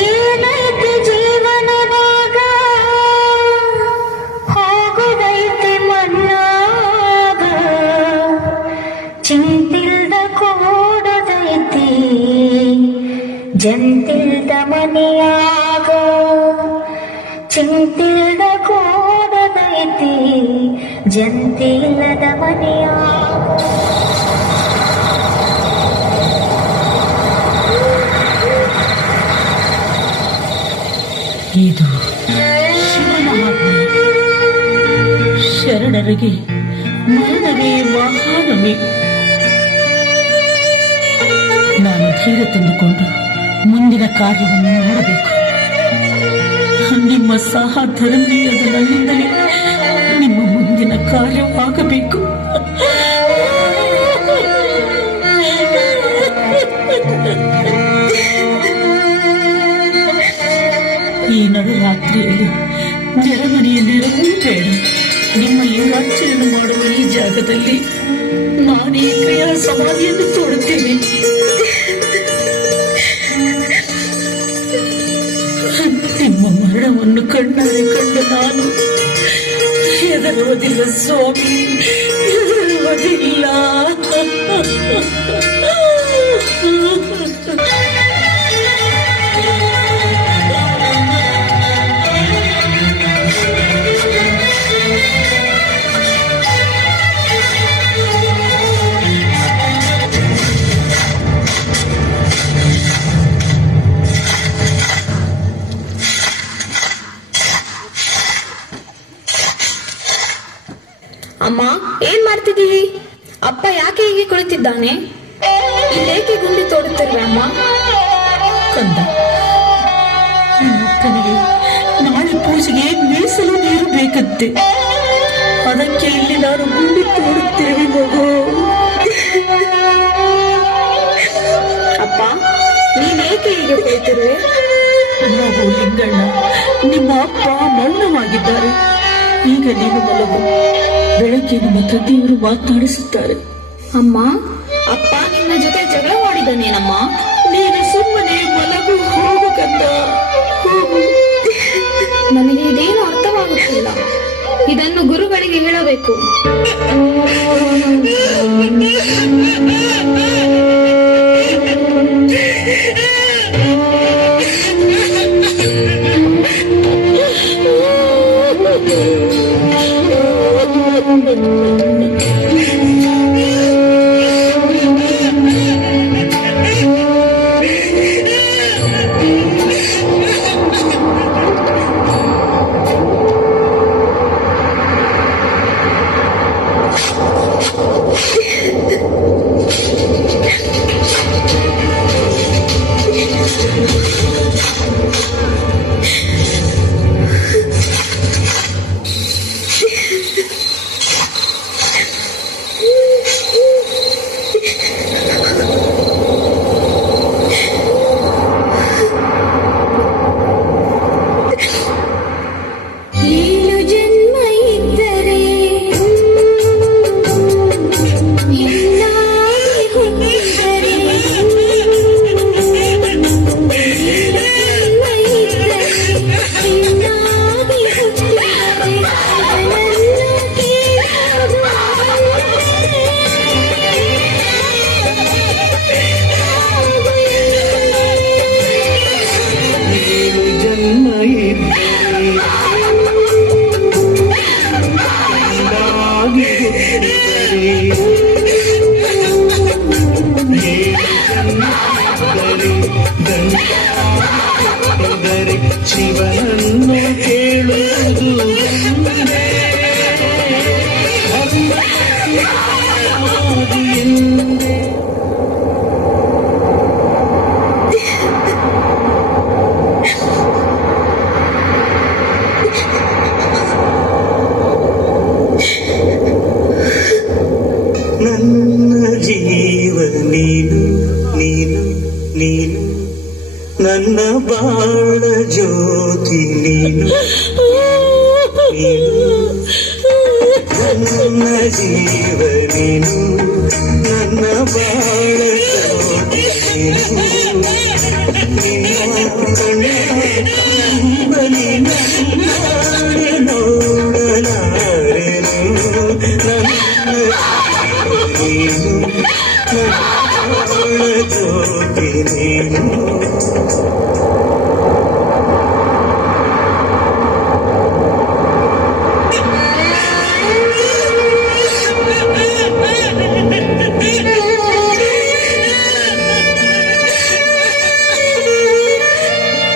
ಏನೈತೆ ಜೀವನದಾಗ ಹೋಗುದೈತೆ ಮಣ್ಣಾಗ, ಚಿಂತಿಲ್ದ ಕೂಡದೈತಿ ಜಂತಿಲ್ದ ಮನೆಯಾಗ, ಚಿಂತಿಲ್ದ ಕೂಡದೈತಿ ಜಂತಿಲ್ಲದ ಮನೆಯಾಗ. ಇದು ಶಿವನ ಆಜ್ಞೆ. ಶರಣರಿಗೆ ಮರಣವೇ ಮಹಾನವೇ. ನಾನು ಧೈರ್ಯ ತಂದುಕೊಂಡು ಮುಂದಿನ ಕಾರ್ಯವನ್ನು ಮಾಡಬೇಕು. ನಿಮ್ಮ ಸಹ ಧರ್ಮೀಯದ ನನ್ನಿಂದಲೇ ನಿಮ್ಮ ಮುಂದಿನ ಕಾರ್ಯವಾಗಬೇಕು. ಈ ನಡುರಾತ್ರಿಯಲ್ಲಿ ಜರಮನೆಯಲ್ಲಿರಲು ಬೇಡ. ನಿಮ್ಮ ಲಿಂಗಾರ್ಚನೆಯನ್ನು ಮಾಡುವ ಈ ಜಾಗದಲ್ಲಿ ನಾನು ಈ ಕ್ರಿಯಾ ಸಮಾಧಿಯನ್ನು ತೋಡುತ್ತೇನೆ. ನಿಮ್ಮ ಮರಣವನ್ನು ಕಣ್ಣಾರೆ ಕಂಡು ನಾನು ಹೆದರುವುದಿಲ್ಲ ಸ್ವಾಮಿ, ಹೆದರುವುದಿಲ್ಲ. ಅಮ್ಮ, ಏನ್ ಮಾಡ್ತಿದ್ದೀವಿ? ಅಪ್ಪ ಯಾಕೆ ಹೀಗೆ ಕುಳಿತಿದ್ದಾನೆ? ಇಲ್ಲೇಕೆ ಗುಂಡಿ ತೋಡುತ್ತಿರುವೆ ಅಮ್ಮ? ಕಂದ, ತನಗೆ ನಾಳೆ ಪೂಜೆಗೆ ಮೀಸಲು ನೀರು ಬೇಕಂತೆ. ಅದಕ್ಕೆ ಇಲ್ಲಿ ನಾನು ಗುಂಡಿ ತೋಡುತ್ತೇವೆ ಮಗು. ಅಪ್ಪ, ನೀನೇಕೆ ಹೀಗೆ ಕುಳಿತಿರುವೆ? ಮಗು ಲಿಂಗಣ್ಣ, ನಿಮ್ಮ ಅಪ್ಪ ಮೌನವಾಗಿದ್ದಾರೆ. ಈಗ ನೀನು ಮಲಗು. ಬೆಳಗ್ಗೆ ನಿಮ್ಮ ತಂದೆಯವರು ಮಾತನಾಡಿಸುತ್ತಾರೆ. ಅಮ್ಮ, ಅಪ್ಪ ನಿನ್ನ ಜೊತೆ ಜಗಳ ಮಾಡಿದ್ದಾನೇನಮ್ಮ? ನೀನು ಸುಮ್ಮನೆ ಮಲಗು. ಹೋಗು ಕಂದ, ಹೋಗು. ನನಗೆ ಇದೇನು ಅರ್ಥವಾಗುತ್ತಿಲ್ಲ. ಇದನ್ನು ಗುರುಗಳಿಗೆ ಹೇಳಬೇಕು. ಶಿವನನ್ನು ಕೇಳುವುದು ನನ್ನ ಜೀವ ನೀನು ನೀನು ನೀನು ನನ್ನ ಬಾಳ ಜ್ಯೋತಿ ನೀನು ನೀನು ನನ್ನ ಜೀವ ನೀನು ನನ್ನ ಬಾಳ ಕೋಟಿ ನೀನು ನಿನ್ನ ಕಣ್ಣಲ್ಲಿ ನಾಳೆ ನೋಡಲಾರೆನು ನನ್ನ ನೀನು ನನ್ನ ಬಾಳ ಕೋಟಿ ನೀನು.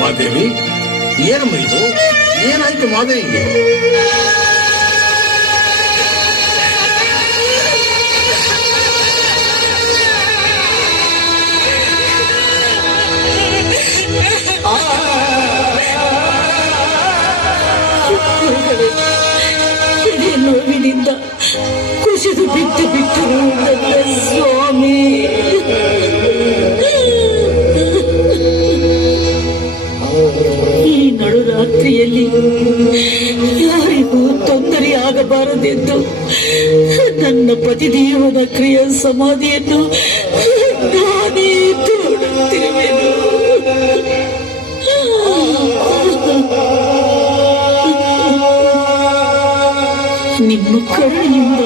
ಮಾದೇವಿ, ಏನಮ್ಮ ಇದು? ಏನಾಯ್ತು ಮಾದೇವಿಗೆ? ನೋವಿನಿಂದ ಕುಸಿದು ಬಿಟ್ಟು ಬಿಟ್ಟರು ನನ್ನ ಸ್ವಾಮಿ. ಈ ನಡುರಾತ್ರಿಯಲ್ಲಿ ಯಾರಿಗೂ ತೊಂದರೆಯಾಗಬಾರದೆಂದು ನನ್ನ ಪತಿದೇವನ ಕ್ರಿಯಾ ಸಮಾಧಿಯನ್ನು ನಾನೇ ತೋಡುತ್ತಿರುವೆನು. ನಿಮ್ಮ ಕರುಣೆಯಿಂದ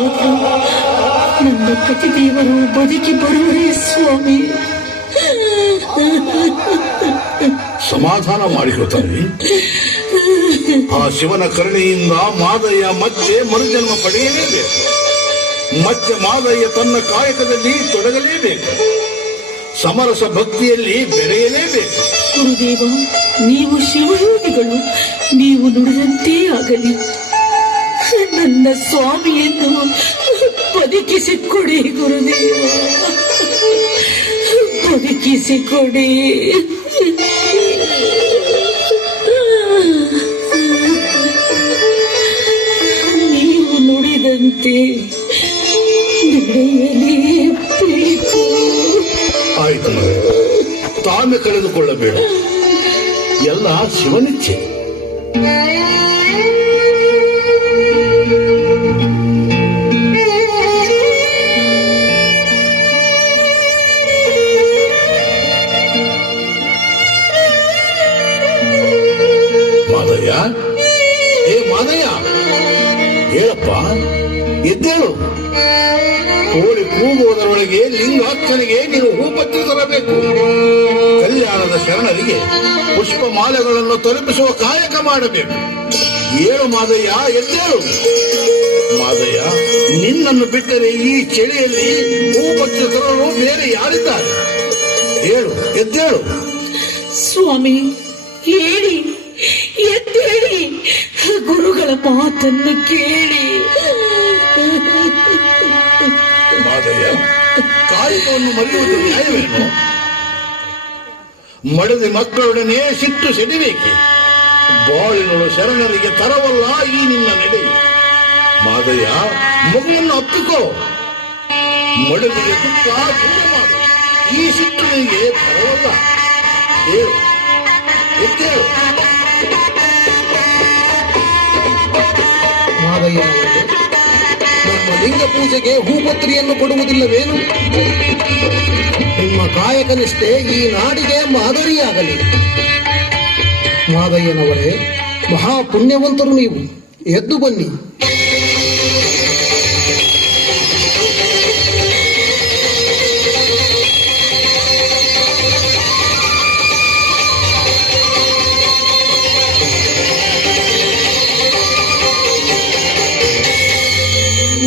ನನ್ನ ಪತಿದೇವರು ಬದುಕಿ ಬರುವರೇ ಸ್ವಾಮಿ. ಸಮಾಧಾನ ಮಾಡಿಕೊಳ್ತಾನೆ. ಆ ಶಿವನ ಕರುಣೆಯಿಂದ ಮಾದಯ್ಯ ಮತ್ತೆ ಮರುಜನ್ಮ ಪಡೆಯಲೇಬೇಕು. ಮತ್ತೆ ಮಾದಯ್ಯ ತನ್ನ ಕಾಯಕದಲ್ಲಿ ತೊಡಗಲೇಬೇಕು. ಸಮರಸ ಭಕ್ತಿಯಲ್ಲಿ ಬೆರೆಯಲೇಬೇಕು. ಗುರುದೇವ, ನೀವು ಶಿವಯೋಗಿಗಳು, ನೀವು ನುಡಿದಂತೆ ಆಗಲಿ. ನನ್ನ ಸ್ವಾಮಿಯನ್ನು ಬದುಕಿಸಿಕೊಡಿ ಗುರುದೇವ, ಬದುಕಿಸಿಕೊಡಿ. ನೀವು ನುಡಿದಂತೆ ನಡೆಯಲೇಬೇಕು. ಆಯ್ತು, ತಾಳ್ಮೆ ಕಳೆದುಕೊಳ್ಳಬೇಡ. ಎಲ್ಲ ಶಿವನಿಚ್ಛೆ. ಮಾದಯ್ಯ, ಏ ಮಾದಯ್ಯ, ಹೇಳಪ್ಪ, ಎದ್ದೇಳು. ಕೋಳಿ ಕೂಗುವುದರೊಳಗೆ ಲಿಂಗಾರ್ಚನೆಗೆ ನೀವು ಹೂಪತ್ತಿ ತರಬೇಕು. ಕಲ್ಯಾಣದ ಶರಣರಿಗೆ ಪುಷ್ಪ ಮಾಲೆಗಳನ್ನು ತಲುಪಿಸುವ ಕಾಯಕ ಮಾಡಬೇಕು. ಏಳು ಮಾದಯ್ಯ, ಎದ್ದೇಳು. ಮಾದಯ್ಯ, ನಿನ್ನನ್ನು ಬಿಟ್ಟರೆ ಈ ಚಳಿಯಲ್ಲಿ ಹೂಪತ್ತಿ ತರಲು ಬೇರೆ ಯಾರಿದ್ದಾರೆ? ಹೇಳು, ಎದ್ದೇಳು. ಸ್ವಾಮಿ, ಹೇಳಿ, ಎದ್ದೇಳಿ. ಗುರುಗಳ ಮಾತನ್ನು ಕೇಳಿ. ಮಾದಯ್ಯ, ಕಾಯಕವನ್ನು ಮರೆಯುವುದು ನ್ಯಾಯವೇನು? ಮಡದಿ ಮಕ್ಕಳೊಡನೆ ಸಿಟ್ಟು ಸೆಡಿಬೇಕೆ? ಬಾಳಿನಳು ಶರಣರಿಗೆ ತರವಲ್ಲ ಈ ನಿನ್ನ ನಡೆ. ಮಾದಯ್ಯ, ಮಗುವನ್ನು ಅಪ್ಪಿಕೋ. ಮಡದಿಗೆ ದುಃಖ ದೂರ ಮಾಡು. ಈ ಸಿಟ್ಟು ನಿನಗೆ ತರವಲ್ಲ. ಹೇಳು, ಎದ್ದೇಳು. ಮಾದಯ್ಯ, ನಮ್ಮ ಲಿಂಗ ಪೂಜೆಗೆ ಹೂಪತ್ರಿಯನ್ನು ಕೊಡುವುದಿಲ್ಲವೇನು? ನಿಮ್ಮ ಕಾಯಕನಿಷ್ಠೆ ಈ ನಾಡಿಗೆ ಮಾದರಿಯಾಗಲಿ. ಮಾದಯ್ಯನವರೇ, ಮಹಾಪುಣ್ಯವಂತರು ನೀವು. ಎದ್ದು ಬನ್ನಿ.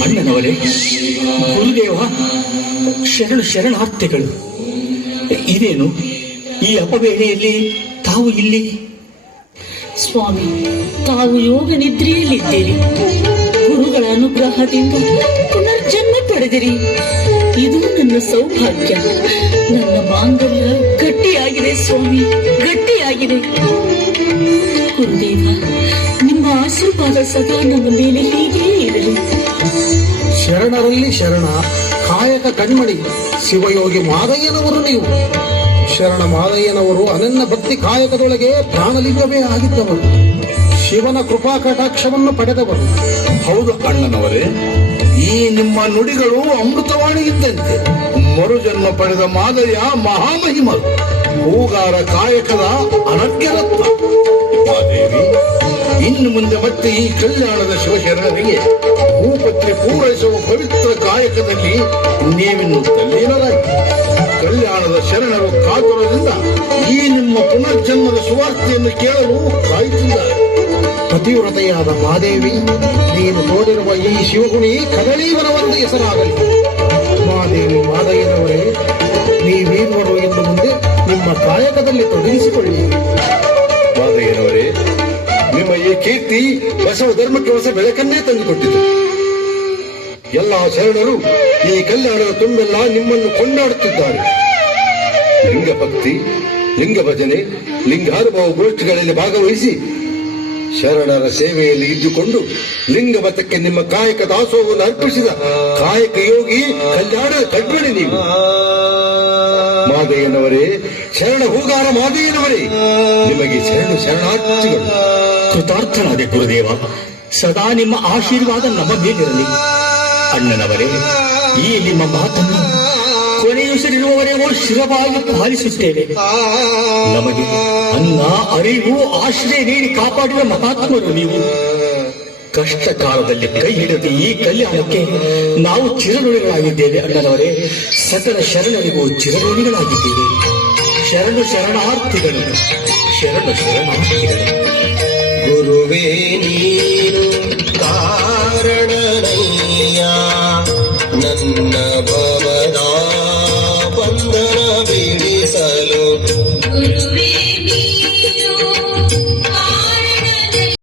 ಅಣ್ಣನವರೇ, ಗುರುದೇವ, ಶರಣಾರ್ಥಿಗಳು. ಇದೇನು ಈ ಅಪವೇಳೆಯಲ್ಲಿ ತಾವು ಇಲ್ಲಿ? ಸ್ವಾಮಿ, ತಾವು ಯೋಗ ನಿದ್ರೆಯಲ್ಲಿದ್ದೀರಿ. ಗುರುಗಳ ಅನುಗ್ರಹದಿಂದ ಪುನರ್ಜನ್ಮ ಪಡೆದಿರಿ. ಇದು ನನ್ನ ಸೌಭಾಗ್ಯ. ನನ್ನ ಮಾಂಗಲ್ಯ ಗಟ್ಟಿಯಾಗಿದೆ ಸ್ವಾಮಿ, ಗಟ್ಟಿಯಾಗಿದೆ. ಗುರುದೇವ, ನಿಮ್ಮ ಆಶೀರ್ವಾದ ಸದಾ ನನ್ನ ಮೇಲೆ ಹೀಗೇ ಇರಲಿ. ಶರಣರಲ್ಲಿ ಶರಣ, ಕಾಯಕ ಕಣ್ಮಣಿ ಶಿವಯೋಗಿ ಮಾದಯ್ಯನವರು ನೀವು. ಶರಣ ಮಾದಯ್ಯನವರು ಅನನ್ಯ ಭಕ್ತಿ ಕಾಯಕದೊಳಗೆ ಪ್ರಾಣಲಿಂಗವೇ ಆಗಿದ್ದವರು. ಶಿವನ ಕೃಪಾ ಕಟಾಕ್ಷವನ್ನು ಪಡೆದವರು. ಹೌದು ಅಣ್ಣನವರೇ, ಈ ನಿಮ್ಮ ನುಡಿಗಳು ಅಮೃತವಾಣಿ ಇದ್ದಂತೆ. ಮರುಜನ್ಮ ಪಡೆದ ಮಾದಯ್ಯ ಮಹಾಮಹಿಮ, ಹೂಗಾರ ಕಾಯಕದ ಅನರ್ಘ್ಯ ರತ್ನ. ಮಾದೇವಿ, ಇನ್ನು ಮುಂದೆ ಮತ್ತೆ ಈ ಕಲ್ಯಾಣದ ಶಿವಶರಣರಿಗೆ ಹೂಪತ್ರೆ ಪೂರೈಸುವ ಪವಿತ್ರ ಕಾಯಕದಲ್ಲಿ ನೀವಿನ್ನು ತಲ್ಲೀನರಾಗಿ ಕಲ್ಯಾಣದ ಶರಣರು ಕಾತುರದಿಂದ ಈ ನಿಮ್ಮ ಪುನರ್ಜನ್ಮದ ಸುವಾರ್ತೆಯನ್ನು ಕೇಳಲು ಕಾಯುತ್ತಿದ್ದಾರೆ. ಪತಿವ್ರತೆಯಾದ ಮಾದೇವಿ, ನೀನು ನೋಡಿರುವ ಈ ಶಿವಗುಣಿ ಕದಳೀವನವೆಂದು ಹೆಸರಾಗಲಿ. ಮಾದೇವಿ ಮಾದಯ್ಯನವರೇ, ನೀವೀರ್ವರು ಇನ್ನು ಮುಂದೆ ನಿಮ್ಮ ಕಾಯಕದಲ್ಲಿ ತೊಡಗಿಸಿಕೊಳ್ಳಿ. ಮಾದಯ್ಯನವರೇ, ನಿಮ್ಮ ಈ ಕೀರ್ತಿ ಬಸವ ಧರ್ಮಕ್ಕೆ ಹೊಸ ಬೆಳಕನ್ನೇ ತಂದುಕೊಟ್ಟಿದೆ. ಎಲ್ಲ ಶರಣರು ಈ ಕಲ್ಯಾಣದ ತುಂಬೆಲ್ಲ ನಿಮ್ಮನ್ನು ಕೊಂಡಾಡುತ್ತಿದ್ದಾರೆ. ಲಿಂಗ ಭಕ್ತಿ, ಲಿಂಗ ಭಜನೆ, ಲಿಂಗಾನುಭವ ಗೋಷ್ಠಿಗಳಲ್ಲಿ ಭಾಗವಹಿಸಿ ಶರಣರ ಸೇವೆಯಲ್ಲಿ ಇದ್ದುಕೊಂಡು ಲಿಂಗ ಮತಕ್ಕೆ ನಿಮ್ಮ ಕಾಯಕ ದಾಸೋಹವನ್ನು ಅರ್ಪಿಸಿದ ಕಾಯಕ ಯೋಗಿ ಕಲ್ಯಾಣದ ಕಣ್ಮಣಿ ನೀವು. ಮಾದಯ್ಯನವರೇ, ಶರಣ ಹೂಗಾರ ಮಾದಯ್ಯನವರೇ, ನಿಮಗೆ ಶರಣಾರ್ಥಿಗಳು. ಕೃತಾರ್ಥನಾದೆ ಗುರುದೇವ. ಸದಾ ನಿಮ್ಮ ಆಶೀರ್ವಾದ ನಮ್ಮ ಮೇಲಿರಲಿ. ಅಣ್ಣನವರೇ, ಈ ನಿಮ್ಮ ಮಾತನ್ನು ಕೊನೆಯುಸಿರಿರುವವರೆಗೂ ಶಿರವಾಗಿ ಪಾಲಿಸುತ್ತೇವೆ. ನಮಗೆ ಅನ್ನ, ಅರಿವು, ಆಶ್ರಯ ನೀಡಿ ಕಾಪಾಡಿದ ಮಹಾತ್ಮರು ನೀವು. ಕಷ್ಟ ಕಾಲದಲ್ಲಿ ಕೈ ಹಿಡಿದು ಈ ಕಲ್ಯಾಣಕ್ಕೆ ನಾವು ಚಿರಋಣಿಗಳಾಗಿದ್ದೇವೆ. ಅಣ್ಣನವರೇ, ಸಕಲ ಶರಣರಿಗೂ ಚಿರಋಣಿಗಳಾಗಿದ್ದೇವೆ. ಶರಣು ಶರಣಾರ್ಥಿಗಳು, ಶರಣು ಶರಣಾರ್ಥಿಗಳು. ಗುರುವೇ ನೀನು ಕಾರಣನಯ್ಯ ನನ್ನ